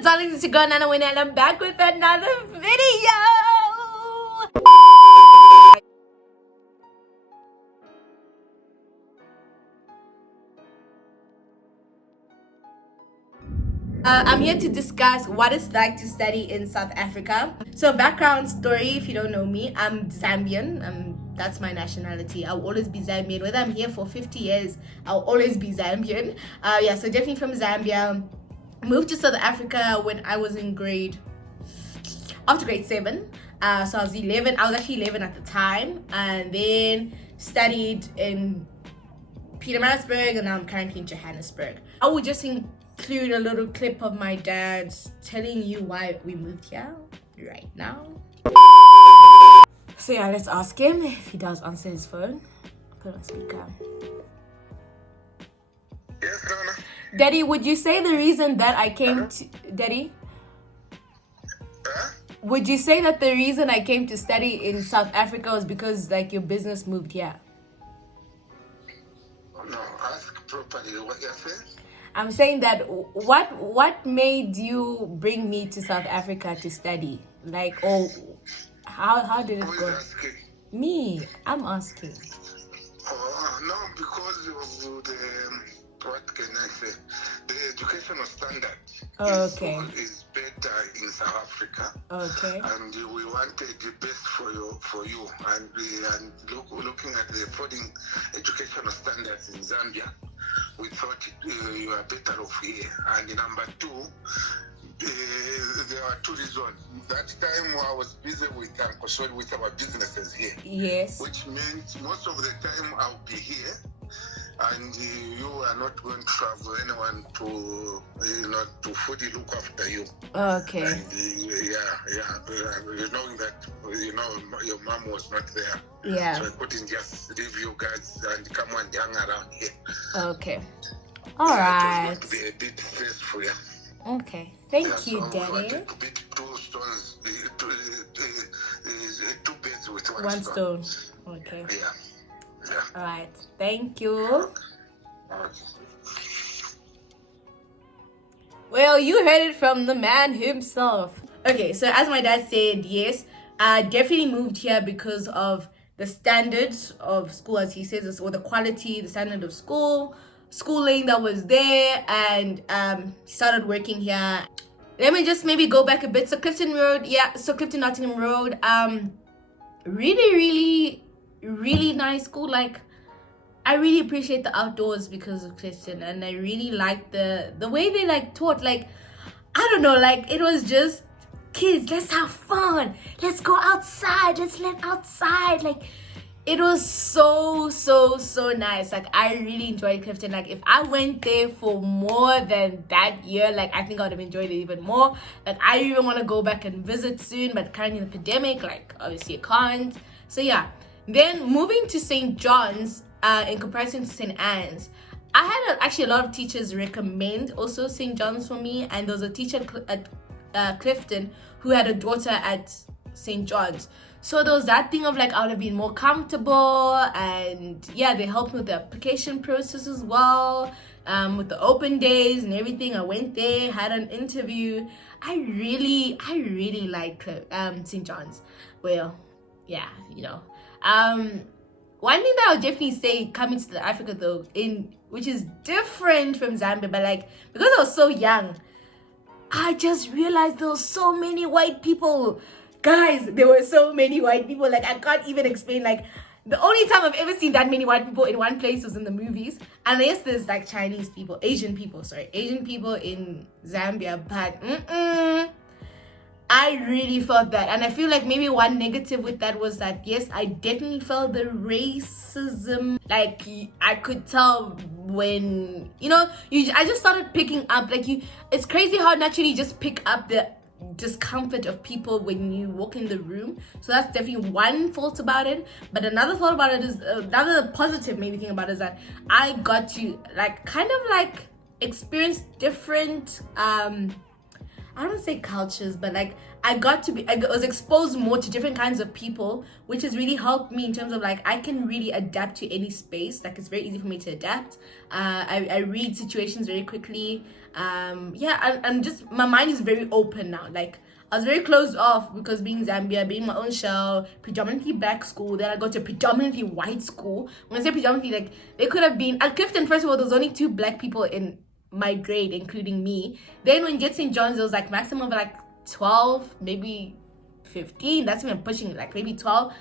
Dzalings, it's your girl Nana Winnie, and I'm back with another video. I'm here to discuss what it's like to study in South Africa. So background story, if you don't know me, I'm Zambian. That's my nationality. I'll always be Zambian. Whether I'm here for 50 years, I'll always be Zambian. So definitely from Zambia. Moved to South Africa when I was in after grade 7. So I was 11. I was actually 11 at the time, and then studied in Pietermaritzburg, and now I'm currently in Johannesburg. I will just include a little clip of my dad telling you why we moved here right now. So yeah, let's ask him if he does answer his phone. Put on speaker. Yes, Nana. Daddy, would you say the reason that I came to... Daddy? Huh? Would you say that the reason I came to study in South Africa was because, like, your business moved here? No, ask properly what you're saying. I'm saying that what made you bring me to South Africa to study? Like, how did it Who go? is asking? Me, I'm asking. Oh, no, because of the, what can I say, the educational standard is better in South Africa. Okay. And we wanted the best for you. And looking at the foreign educational standards in Zambia, we thought you are better off here. And number two, there are two reasons. That time I was busy with our businesses here. Yes. Which meant most of the time I'll be here, and you are not going to have anyone to fully look after you. Okay. And knowing that your mom was not there. Yeah. So I couldn't just leave you guys and come and hang around here. Okay. All right. It was going to be a bit stressful, yeah. Okay. Thank you, so Daddy. We wanted to beat two birds with One stone. Okay. Yeah. All right. Thank you. Okay. Well, you heard it from the man himself. Okay, so as my dad said, yes, I definitely moved here because of the standards of school, as he says, or the quality, the standard of schooling that was there, and started working here. Let me just maybe go back a bit. So Clifton Nottingham Road, really nice school. Like, I really appreciate the outdoors because of Clifton, and I really like the way they like taught. Like, I don't know, like, it was just, kids, let's have fun, let's go outside, let's let outside. Like, it was so nice. Like, I really enjoyed Clifton. Like, if I went there for more than that year, like, I think I would have enjoyed it even more. Like, I even want to go back and visit soon, but currently in the pandemic, like, obviously I can't. So yeah, then moving to St. John's, in comparison to St. Anne's, I had actually a lot of teachers recommend also St. John's for me, and there was a teacher at Clifton who had a daughter at St. John's. So there was that thing of, like, I would have been more comfortable, and yeah, they helped me with the application process as well, with the open days and everything. I went there, had an interview. I really like St. John's. Well, yeah, one thing that I would definitely say coming to South Africa though, which is different from Zambia, but like, because I was so young, I just realized there were so many white people. Guys, there were so many white people. Like, I can't even explain. Like, the only time I've ever seen that many white people in one place was in the movies. Unless there's like Asian people in Zambia. But I really felt that. And I feel like maybe one negative with that was that, yes, I definitely felt the racism. Like, I could tell when, I just started picking up, like, it's crazy how naturally you just pick up the discomfort of people when you walk in the room. So that's definitely one fault about it. But another fault about it is, another positive maybe thing about it is that I got to, like, kind of like experience different I don't say cultures, but like I was exposed more to different kinds of people, which has really helped me in terms of like I can really adapt to any space. Like it's very easy for me to adapt. I read situations very quickly. I'm just, my mind is very open now. Like I was very closed off because being Zambia, being my own shell, predominantly black school, then I go to a predominantly white school. When I say predominantly, like they could have been at Clifton. First of all, there's only 2 black people in my grade, including me. Then when you get St. John's, it was like maximum of like 12, maybe 15. That's even pushing it, like maybe 12.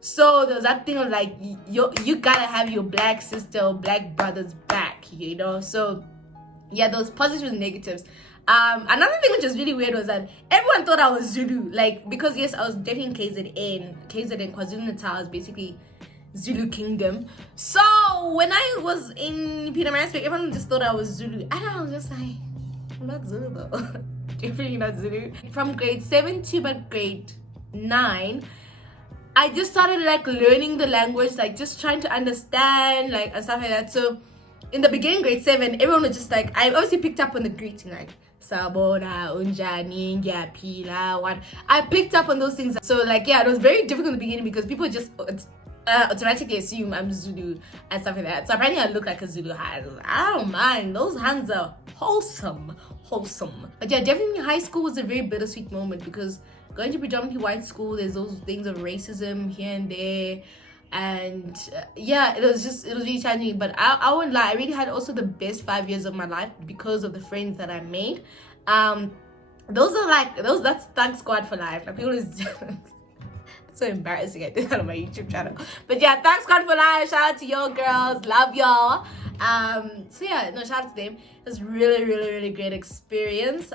So there's that thing of like you gotta have your black sister or black brother's back, you know. So yeah, those positives and negatives. Another thing which was really weird was that everyone thought I was Zulu, like because yes, I was definitely in KZN, KwaZulu-Natal is basically Zulu Kingdom. So when I was in Pietermaritzburg, everyone just thought I was Zulu, and I was just like, I'm not Zulu though. Definitely not Zulu. From grade 7 to about grade 9, I just started like learning the language, like just trying to understand, like and stuff like that. So in the beginning, grade 7, everyone was just like, I obviously picked up on the greeting, like Sabona, Unjani, Pila, what. I picked up on those things. So like yeah, it was very difficult in the beginning because people just automatically assume I'm Zulu and stuff like that. So apparently I look like a Zulu hand. I don't mind. Those hands are wholesome. But yeah, definitely high school was a very bittersweet moment because going to predominantly white school, there's those things of racism here and there. And yeah, it was really challenging, but I wouldn't lie, I really had also the best 5 years of my life because of the friends that I made. That's Thug Squad for life. Like people is so embarrassing. I did that on my YouTube channel, but yeah, Thug Squad for life. Shout out to your girls, love y'all. So yeah, no, shout out to them. It was really great experience.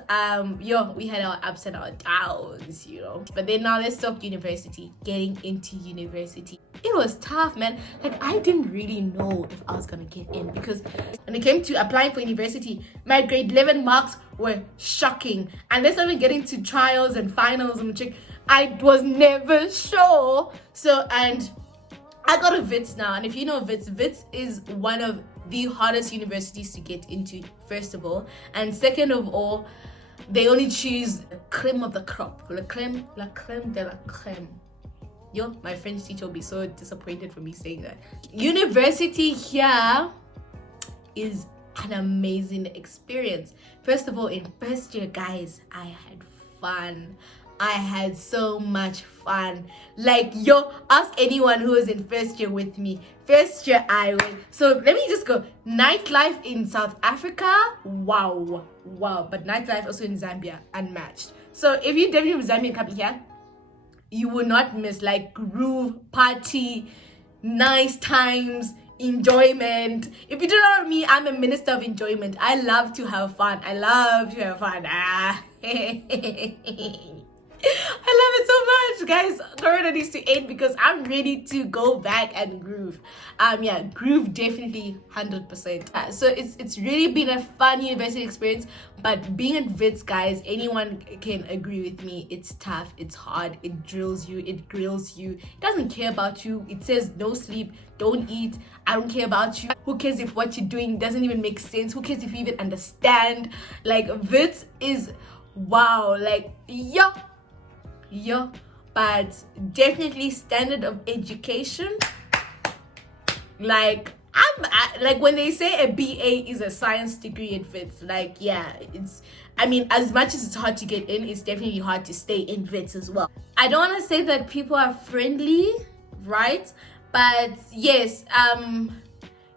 We had our ups and our downs, you know. But then now let's talk university. Getting into university, it was tough, man. Like I didn't really know if I was gonna get in because when it came to applying for university, my grade 11 marks were shocking. And let's not even get into trials and finals and check. I was never sure. So and I got a Wits now, and if you know Wits is one of the hardest universities to get into, first of all, and second of all, they only choose the creme of the crop, la creme de la creme. Yo, my French teacher will be so disappointed for me saying that. University here is an amazing experience. First of all, in first year, guys, I had fun. I had so much fun. Like, yo, ask anyone who was in first year with me. First year I went. So let me just go. Nightlife in South Africa, wow. But nightlife also in Zambia, unmatched. So if you definitely have Zambian couple here, you will not miss like groove, party, nice times, enjoyment. If you don't know me, I'm a minister of enjoyment. I love to have fun. I love it so much, guys. Corona needs to end because I'm ready to go back and groove. Groove definitely 100%. So it's really been a fun university experience. But being at Wits, guys, anyone can agree with me. It's tough, it's hard, it drills you, it grills you. It doesn't care about you. It says no sleep, don't eat. I don't care about you. Who cares if what you're doing doesn't even make sense? Who cares if you even understand? Like Wits is wow. Like but definitely standard of education, like like when they say a BA is a science degree at Wits, like yeah, as much as it's hard to get in, it's definitely hard to stay in Wits as well. I don't want to say that people are friendly, right? But yes,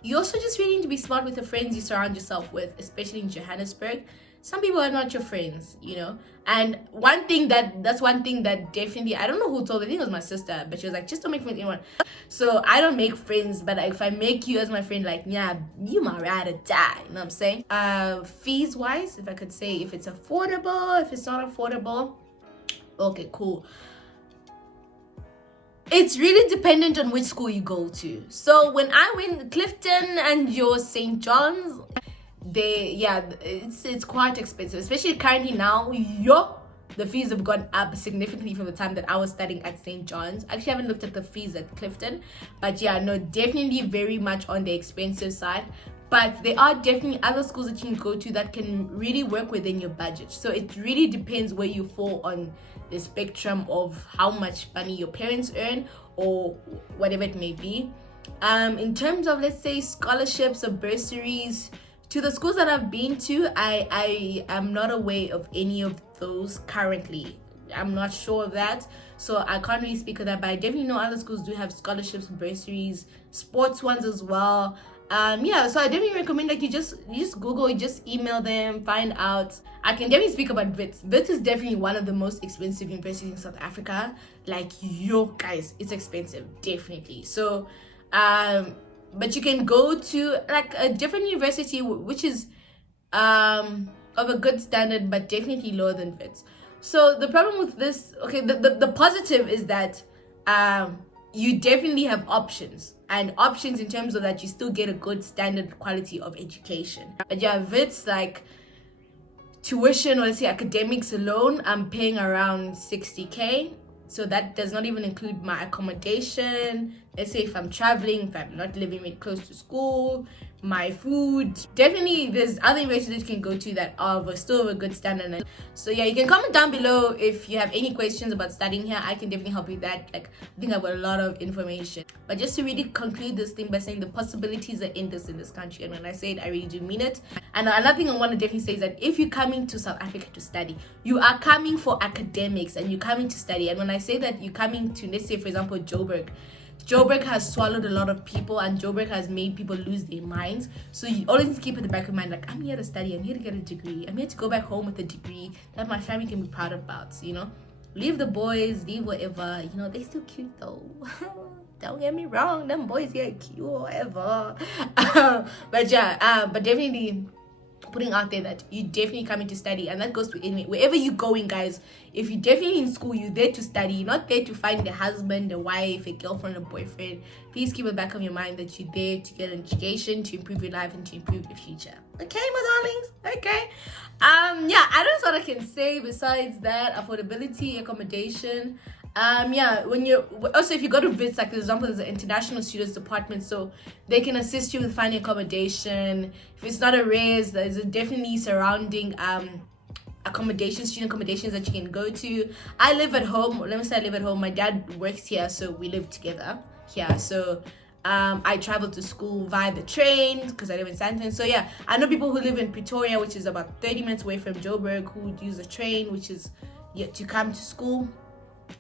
you also just really need to be smart with the friends you surround yourself with, especially in Johannesburg. Some people are not your friends, you know. And that's one thing that definitely, I don't know who told me, I think it was my sister, but she was like, just don't make friends with anyone. So I don't make friends, but if I make you as my friend, like, yeah, you my ride or die, you know what I'm saying? Fees wise, if I could say, if it's affordable, if it's not affordable, okay, cool. It's really dependent on which school you go to. So when I went Clifton and your St. John's, it's quite expensive, especially currently now. The fees have gone up significantly from the time that I was studying at St. John's. I actually haven't looked at the fees at Clifton, but yeah, no, definitely very much on the expensive side. but there are definitely other schools that you can go to that can really work within your budget. So it really depends where you fall on the spectrum of how much money your parents earn or whatever it may be. In terms of, let's say, scholarships or bursaries, to the schools that I've been to, I am not aware of any of those currently. I'm not sure of that, so I can't really speak of that, but I definitely know other schools do have scholarships and bursaries, sports ones as well. Yeah, so I definitely recommend that you just Google, you just email them, find out. I can definitely speak about Wits. Wits is definitely one of the most expensive universities in South Africa. Like, yo guys, it's expensive, definitely. So but you can go to like a different university which is of a good standard, but definitely lower than Wits. So the problem with this, okay, the positive is that you definitely have options, and options in terms of that you still get a good standard quality of education. But yeah, Wits, like tuition, or let's say academics alone, I'm paying around 60k. So that does not even include my accommodation. Let's say if I'm traveling, if I'm not living really close to school, my food. Definitely there's other universities you can go to that are still of a good standard. So yeah, you can comment down below if you have any questions about studying here. I can definitely help you with that. Like, I think I've got a lot of information. But just to really conclude this thing by saying the possibilities are endless in this country, and when I say it, I really do mean it. And another thing I want to definitely say is that if you're coming to South Africa to study, you are coming for academics and you're coming to study. And when I say that you're coming to, let's say for example, Joburg has swallowed a lot of people, and Joburg has made people lose their minds. So you always need to keep in the back of your mind, like, I'm here to study, I'm here to get a degree, I'm here to go back home with a degree that my family can be proud about, you know. Leave the boys, leave whatever, you know, they still cute though. Don't get me wrong, them boys here cute or whatever. But yeah, but definitely putting out there that you definitely coming to study, and that goes to anyway, wherever you're going, guys. If you're definitely in school, you're there to study, you're not there to find a husband, a wife, a girlfriend, a boyfriend. Please keep in the back of your mind that you're there to get an education, to improve your life, and to improve your future. Okay, my darlings? Okay. Yeah, I don't know what I can say besides that. Affordability, accommodation. Yeah, when you also, if you go to Wits, like for example, there's an international students department, so they can assist you with finding accommodation. If it's not a res, there's definitely surrounding student accommodations that you can go to. I live at home. Let me say I live at home. My dad works here, so we live together here. So I travel to school via the train because I live in Sandton. So yeah, I know people who live in Pretoria, which is about 30 minutes away from Joburg, who would use the train, which is yet to come to school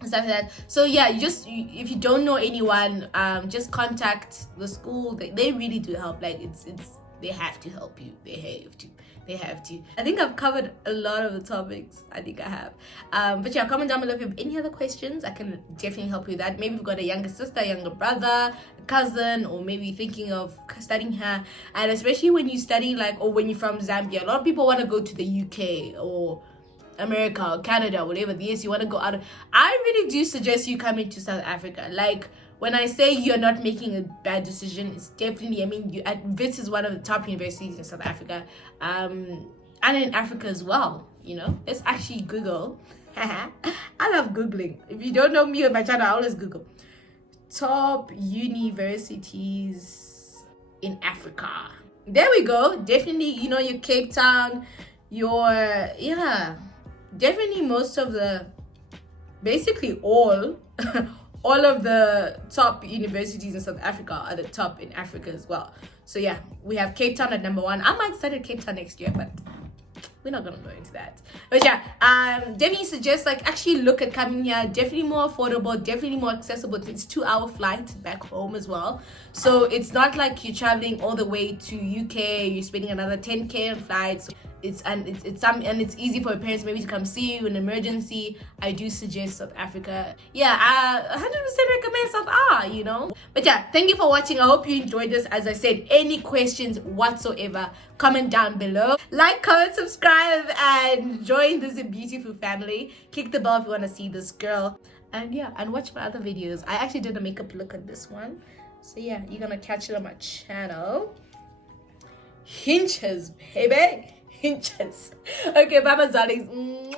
and stuff like that. So yeah, if you don't know anyone, just contact the school. They really do help. Like they have to help you. They have to. I think I've covered a lot of the topics. I think I have. But yeah, comment down below if you have any other questions. I can definitely help you with that. Maybe you've got a younger sister, younger brother, a cousin, or maybe thinking of studying here. And especially when you study, like, or when you're from Zambia, a lot of people want to go to the UK or America or Canada, whatever the is you want to go out of. I really do suggest you coming to South Africa. Like, when I say you're not making a bad decision, it's definitely, I mean, Wits is one of the top universities in South Africa, and in Africa as well, you know. Let's actually Google. I love Googling. If you don't know me or my channel, I always Google top universities in Africa. There we go. Definitely, you know, your Cape Town, definitely most of the, basically all of the top universities in South Africa are the top in Africa as well. So yeah, we have Cape Town at number 1. I might study Cape Town next year, but we're not gonna go into that. But yeah, definitely suggest, like, actually look at coming here. Definitely more affordable, definitely more accessible. It's 2-hour flight back home as well, so it's not like you're traveling all the way to UK, you're spending another 10k on flights. It's easy for your parents maybe to come see you in an emergency. I do suggest South Africa. Yeah, I 100% recommend South Africa, you know. But yeah, thank you for watching. I hope you enjoyed this. As I said, any questions whatsoever, comment down below. Like, comment, subscribe, and join this beautiful family. Click the bell if you want to see this girl. And yeah, and watch my other videos. I actually did a makeup look at this one. So yeah, you're gonna catch it on my channel. Hinges, baby. Hinges. Okay, bye, my darlings.